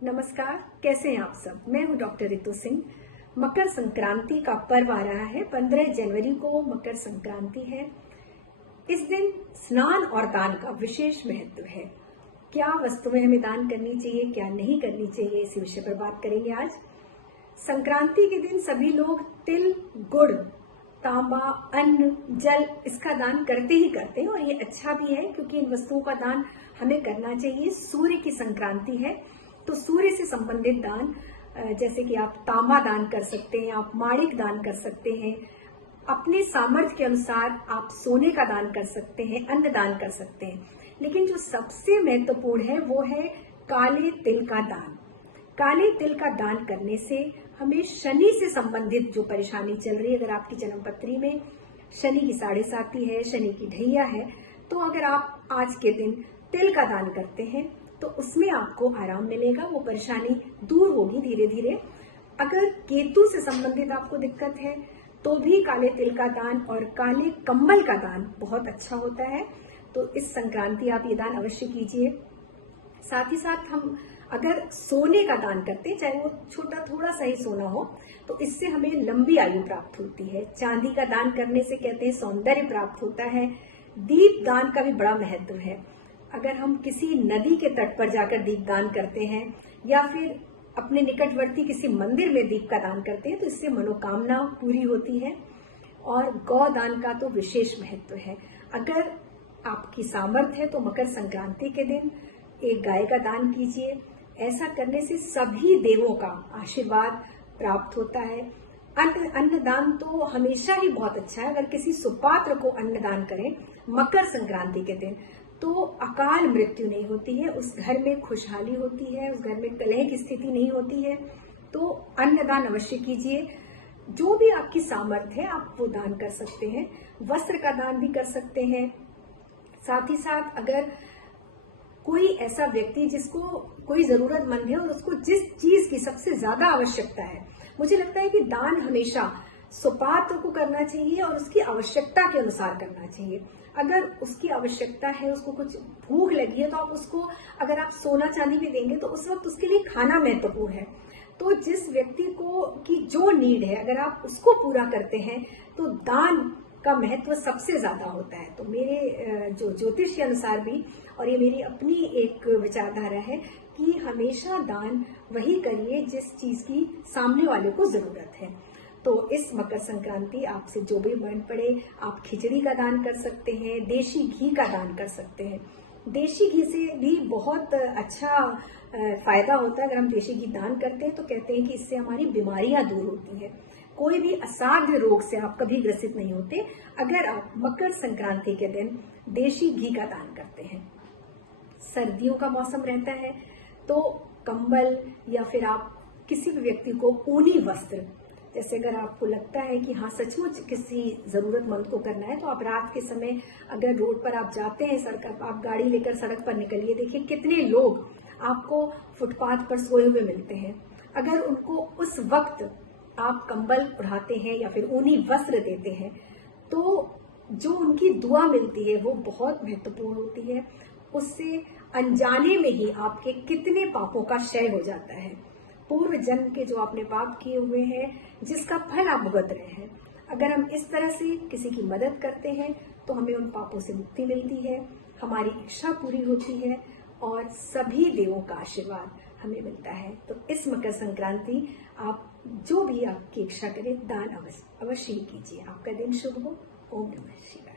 नमस्कार, कैसे हैं आप सब। मैं हूं डॉक्टर रितु सिंह। मकर संक्रांति का पर्व आ रहा है। 15 जनवरी को मकर संक्रांति है। इस दिन स्नान और दान का विशेष महत्व है। क्या वस्तुएं हमें दान करनी चाहिए, क्या नहीं करनी चाहिए, इसी विषय पर बात करेंगे आज। संक्रांति के दिन सभी लोग तिल, गुड़, तांबा, अन्न, जल इसका दान करते ही करते हैं और ये अच्छा भी है क्योंकि इन वस्तुओं का दान हमें करना चाहिए। सूर्य की संक्रांति है तो सूर्य से संबंधित दान, जैसे कि आप तांबा दान कर सकते हैं, आप माणिक दान कर सकते हैं, अपने सामर्थ्य के अनुसार आप सोने का दान कर सकते हैं, अन्न दान कर सकते हैं। लेकिन जो सबसे महत्वपूर्ण है वो है काले तिल का दान। काले तिल का दान करने से हमें शनि से संबंधित जो परेशानी चल रही है, अगर आपकी जन्मपत्री में शनि की 7.5 है, शनि की ढैया है, तो अगर आप आज के दिन तिल का दान करते हैं तो उसमें आपको आराम मिलेगा, वो परेशानी दूर होगी धीरे धीरे। अगर केतु से संबंधित आपको दिक्कत है तो भी काले तिल का दान और काले कंबल का दान बहुत अच्छा होता है। तो इस संक्रांति आप ये दान अवश्य कीजिए। साथ ही साथ हम अगर सोने का दान करते हैं, चाहे वो छोटा थोड़ा सा ही सोना हो, तो इससे हमें लंबी आयु प्राप्त होती है। चांदी का दान करने से कहते हैं सौंदर्य प्राप्त होता है। दीप दान का भी बड़ा महत्व है। अगर हम किसी नदी के तट पर जाकर दीप दान करते हैं या फिर अपने निकटवर्ती किसी मंदिर में दीप का दान करते हैं तो इससे मनोकामना पूरी होती है। और गौ दान का तो विशेष महत्व है। अगर आपकी सामर्थ्य है तो मकर संक्रांति के दिन एक गाय का दान कीजिए। ऐसा करने से सभी देवों का आशीर्वाद प्राप्त होता है। अन्न दान तो हमेशा ही बहुत अच्छा है। अगर किसी सुपात्र को अन्न दान करें मकर संक्रांति के दिन तो अकाल मृत्यु नहीं होती है, उस घर में खुशहाली होती है, उस घर में कलह की स्थिति नहीं होती है। तो अन्नदान अवश्य कीजिए। जो भी आपकी सामर्थ्य है आप वो दान कर सकते हैं। वस्त्र का दान भी कर सकते हैं। साथ ही साथ अगर कोई ऐसा व्यक्ति जिसको कोई जरूरतमंद है और उसको जिस चीज की सबसे ज्यादा आवश्यकता है, मुझे लगता है कि दान हमेशा सुपात्र को करना चाहिए और उसकी आवश्यकता के अनुसार करना चाहिए। अगर उसकी आवश्यकता है, उसको कुछ भूख लगी है, तो आप उसको अगर आप सोना चांदी भी देंगे तो उस वक्त उसके लिए खाना महत्वपूर्ण है। तो जिस व्यक्ति को की जो नीड है अगर आप उसको पूरा करते हैं तो दान का महत्व सबसे ज्यादा होता है। तो मेरे जो ज्योतिष के अनुसार भी, और ये मेरी अपनी एक विचारधारा है कि हमेशा दान वही करिए जिस चीज की सामने वाले को जरूरत है। तो इस मकर संक्रांति आपसे जो भी मन पड़े, आप खिचड़ी का दान कर सकते हैं, देशी घी का दान कर सकते हैं। देशी घी से भी बहुत अच्छा फायदा होता है। अगर हम देशी घी दान करते हैं तो कहते हैं कि इससे हमारी बीमारियां दूर होती है। कोई भी असाध्य रोग से आप कभी ग्रसित नहीं होते अगर आप मकर संक्रांति के दिन देशी घी का दान करते हैं। सर्दियों का मौसम रहता है तो कंबल या फिर आप किसी भी व्यक्ति को ऊनी वस्त्र, जैसे अगर आपको लगता है कि हाँ सचमुच किसी जरूरतमंद को करना है तो आप रात के समय अगर रोड पर आप जाते हैं, सड़क आप गाड़ी लेकर सड़क पर निकलिए, देखिए कितने लोग आपको फुटपाथ पर सोए हुए मिलते हैं। अगर उनको उस वक्त आप कंबल उड़ाते हैं या फिर ऊनी वस्त्र देते हैं तो जो उनकी दुआ मिलती है वो बहुत महत्वपूर्ण होती है। उससे अनजाने में ही आपके कितने पापों का क्षय हो जाता है। पूर्व जन्म के जो आपने पाप किए हुए हैं जिसका फल आप भुगत रहे हैं, अगर हम इस तरह से किसी की मदद करते हैं तो हमें उन पापों से मुक्ति मिलती है, हमारी इच्छा पूरी होती है और सभी देवों का आशीर्वाद हमें मिलता है। तो इस मकर संक्रांति आप जो भी आपकी इच्छा करें दान अवश्य ही कीजिए। आपका दिन शुभ हो। ओम नमः शिवाय।